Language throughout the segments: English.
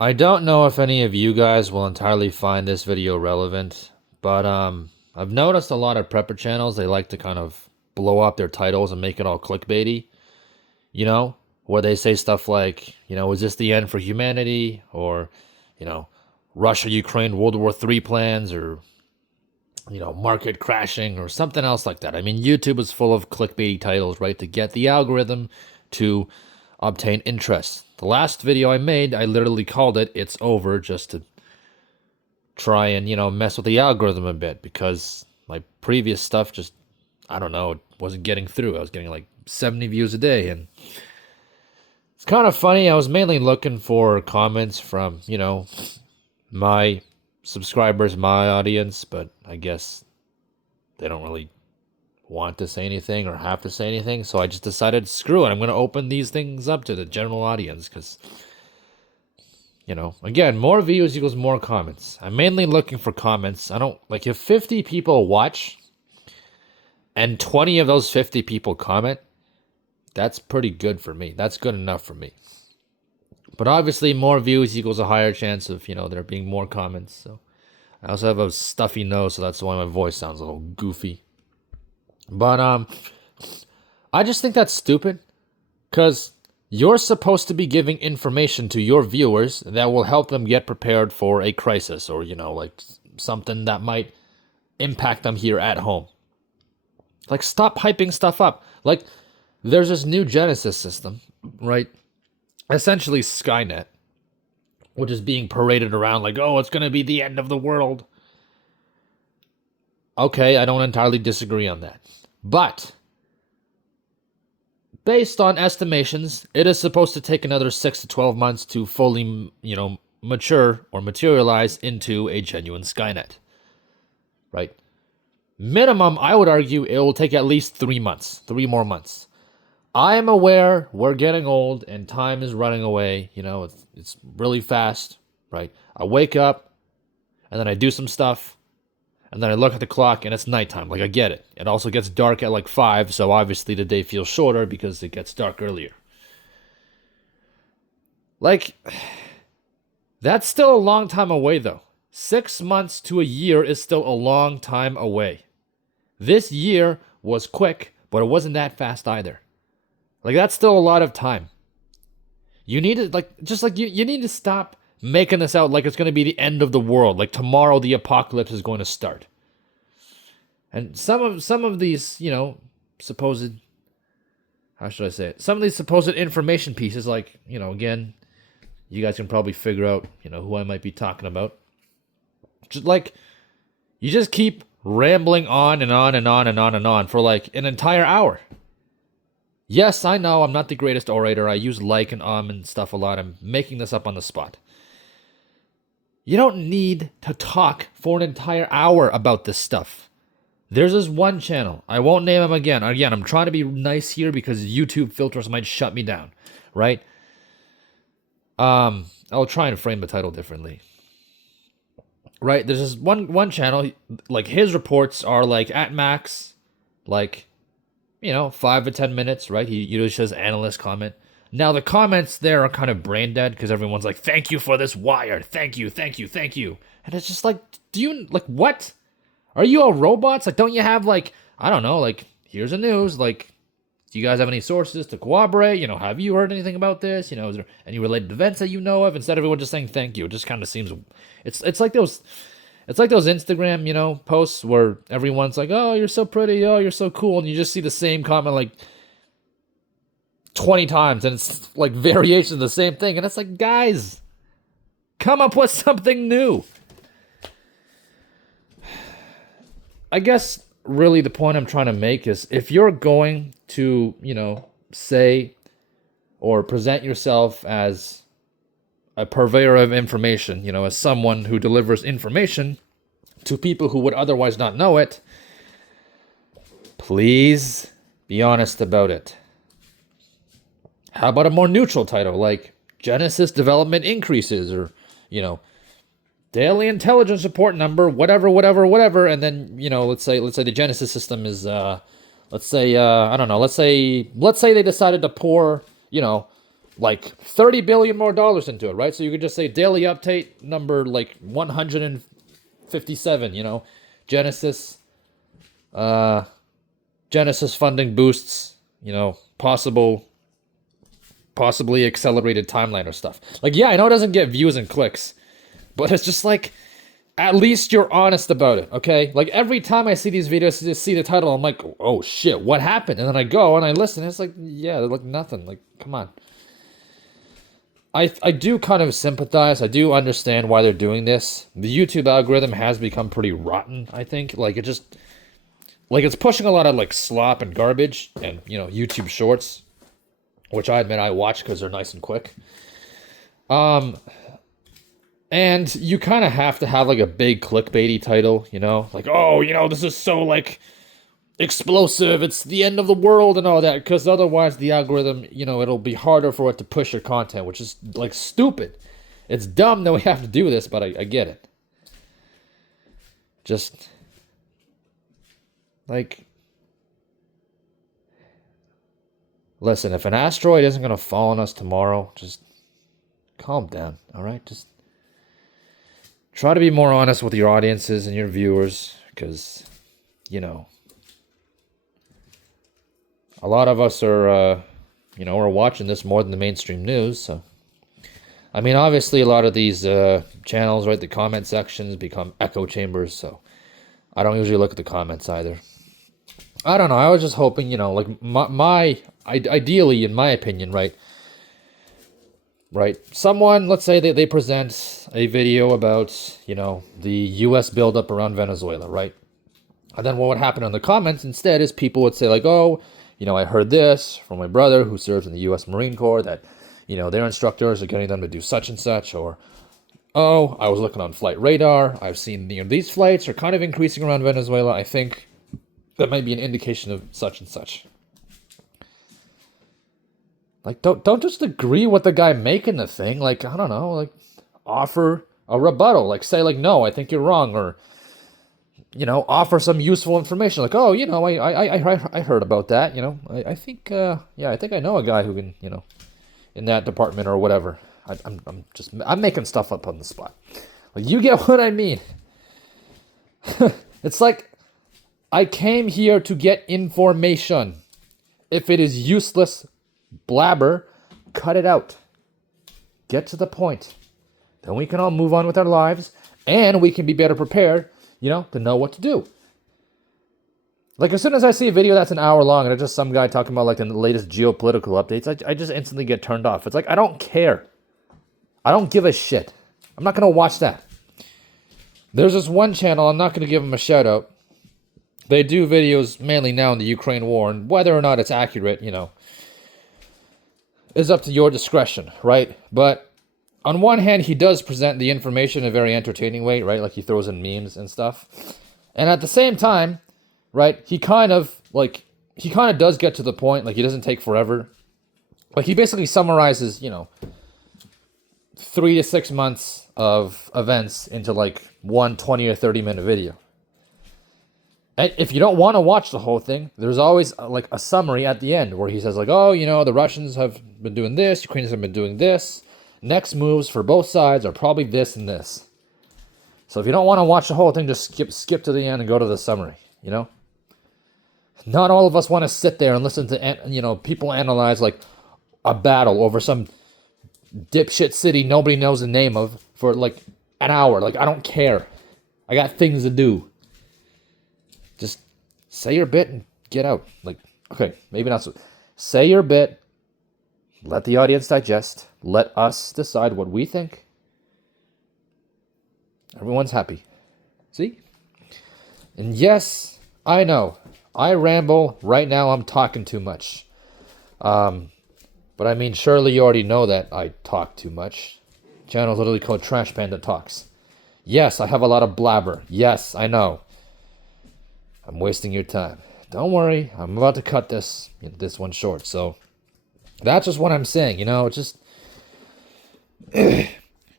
I don't know if any of you guys will entirely find this video relevant, but I've noticed a lot of prepper channels, they like to kind of blow up their titles and make it all clickbaity, you know, where they say stuff like, is this the end for humanity? Or, you know, Russia, Ukraine, World War III plans, or, market crashing, or something else like that. I mean, YouTube is full of clickbaity titles, right, to get the algorithm to obtain interest. The last video I made, I literally called it "It's Over" just to try and, mess with the algorithm a bit, because my previous stuff just, I don't know, it wasn't getting through. I was getting like 70 views a day, and it's kind of funny. I was mainly looking for comments from, my subscribers, my audience, but I guess they don't really want to say anything or have to say anything, so I just decided, screw it, I'm going to open these things up to the general audience, because again, more views equals more comments. I'm mainly looking for comments. I don't like, if 50 people watch and 20 of those 50 people comment, that's pretty good for me. That's good enough for me. But obviously, more views equals a higher chance of, there being more comments. So I also have a stuffy nose, so that's why my voice sounds a little goofy. But I just think that's stupid, because you're supposed to be giving information to your viewers that will help them get prepared for a crisis, or, like something that might impact them here at home. Like, stop hyping stuff up. Like, there's this new Genesis system, right? Essentially Skynet, which is being paraded around like, oh, it's going to be the end of the world. Okay, I don't entirely disagree on that. But based on estimations, it is supposed to take another 6 to 12 months to fully, mature or materialize into a genuine Skynet. Right? Minimum, I would argue it will take at least 3 months, 3 more months. I am aware we're getting old and time is running away. It's really fast, right? I wake up and then I do some stuff and then I look at the clock and it's nighttime. Like, I get it. It also gets dark at like 5, so obviously the day feels shorter because it gets dark earlier. Like, that's still a long time away, though. 6 months to a year is still a long time away. This year was quick, but it wasn't that fast either. Like, that's still a lot of time. You need to, like, just like you need to stop making this out like it's going to be the end of the world. Like, tomorrow the apocalypse is going to start. And some of these, supposed, how should I say it? Some of these supposed information pieces, like, again, you guys can probably figure out, who I might be talking about. Just like, you just keep rambling on and on and on and on and on for like an entire hour. Yes, I know I'm not the greatest orator. I use like and and stuff a lot. I'm making this up on the spot. You don't need to talk for an entire hour about this stuff. There's this one channel. I won't name him again. Again, I'm trying to be nice here because YouTube filters might shut me down, right? I'll try and frame the title differently. Right? There's this one channel, like, his reports are like at max, like, 5 to 10 minutes, right? He usually says analyst comment. Now, the comments there are kind of brain dead because everyone's like, thank you for this wire. Thank you, thank you, thank you. And it's just like, do you, like, what? Are you all robots? Like, don't you have, like, I don't know, like, here's the news. Like, do you guys have any sources to corroborate? Have you heard anything about this? Is there any related events that you know of? Instead of everyone just saying thank you, it just kind of seems, it's like those Instagram, posts where everyone's like, oh, you're so pretty, oh, you're so cool, and you just see the same comment like 20 times, and it's like variations of the same thing, and it's like, guys, come up with something new. I guess really the point I'm trying to make is, if you're going to, say or present yourself as a purveyor of information, as someone who delivers information to people who would otherwise not know it, please be honest about it. How about a more neutral title, like Genesis development increases, or, daily intelligence report number, whatever, and then, let's say the Genesis system is, I don't know, let's say they decided to pour, like $30 billion more into it, right? So you could just say daily update number like 157, Genesis, Genesis funding boosts, possibly accelerated timeline or stuff. Like, yeah, I know it doesn't get views and clicks, but it's just like, at least you're honest about it, okay? Like, every time I see these videos, just see the title, I'm like, oh shit, what happened? And then I go and I listen, and it's like, yeah, they're like nothing. Like, come on. I do kind of sympathize. I do understand why they're doing this. The YouTube algorithm has become pretty rotten, I think. Like, it just, like, it's pushing a lot of, like, slop and garbage and, YouTube shorts, which I admit I watch because they're nice and quick. And you kind of have to have, like, a big clickbaity title, Like, oh, this is so, like, explosive, it's the end of the world and all that, because otherwise the algorithm, it'll be harder for it to push your content, which is, like, stupid. It's dumb that we have to do this, but I get it. Just, like, listen, if an asteroid isn't going to fall on us tomorrow, just calm down, all right? Just try to be more honest with your audiences and your viewers, because, a lot of us are, are watching this more than the mainstream news. So, I mean, obviously a lot of these channels, right, the comment sections become echo chambers. So I don't usually look at the comments either. I don't know. I was just hoping, like ideally, in my opinion, right, someone, let's say they present a video about, the U.S. buildup around Venezuela, right? And then what would happen in the comments instead is people would say, like, oh, I heard this from my brother who serves in the U.S. Marine Corps that, their instructors are getting them to do such and such, or, oh, I was looking on flight radar, I've seen, these flights are kind of increasing around Venezuela, I think that might be an indication of such and such. Like, don't just agree with the guy making the thing, like, I don't know, like, offer a rebuttal, like, say, like, no, I think you're wrong, or, offer some useful information, like, oh, I heard about that, I think, I think I know a guy who can, in that department or whatever. I'm making stuff up on the spot. Like, you get what I mean? It's like, I came here to get information. If it is useless blabber, cut it out. Get to the point. Then we can all move on with our lives, and we can be better prepared, to know what to do. Like, as soon as I see a video that's an hour long and it's just some guy talking about, like, the latest geopolitical updates, I just instantly get turned off. It's like, I don't care. I don't give a shit. I'm not going to watch that. There's this one channel, I'm not going to give them a shout out. They do videos mainly now in the Ukraine war, and whether or not it's accurate, is up to your discretion, right? But on one hand, he does present the information in a very entertaining way, right? Like, he throws in memes and stuff. And at the same time, right, he kind of does get to the point. Like, he doesn't take forever. Like, he basically summarizes, 3 to 6 months of events into, like, one 20 or 30-minute video. And if you don't want to watch the whole thing, there's always, like, a summary at the end where he says, like, oh, the Russians have been doing this, Ukrainians have been doing this. Next moves for both sides are probably this and this. So if you don't want to watch the whole thing, just skip to the end and go to the summary, Not all of us want to sit there and listen to, people analyze, like, a battle over some dipshit city nobody knows the name of for, like, an hour. Like, I don't care. I got things to do. Just say your bit and get out. Like, okay, maybe not so. Say your bit. Let the audience digest. Let us decide what we think. Everyone's happy. See? And yes, I know. I ramble. Right now I'm talking too much. But I mean, surely you already know that I talk too much. Channel's literally called Trash Panda Talks. Yes, I have a lot of blabber. Yes, I know. I'm wasting your time. Don't worry. I'm about to cut this one short. So that's just what I'm saying. It just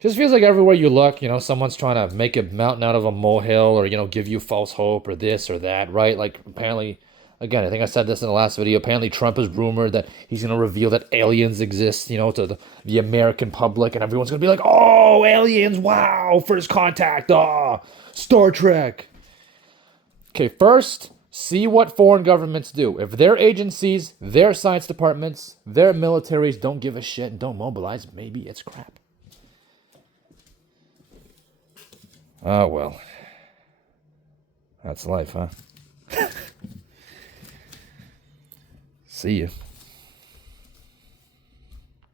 feels like everywhere you look, someone's trying to make a mountain out of a molehill, or, give you false hope or this or that, right? Like, apparently Again, I think I said this in the last video. Apparently, Trump is rumored that he's going to reveal that aliens exist, to the American public, and everyone's going to be like, oh, aliens, wow, first contact, Star Trek. Okay, first, see what foreign governments do. If their agencies, their science departments, their militaries don't give a shit and don't mobilize, maybe it's crap. Oh, well. That's life, huh? See you.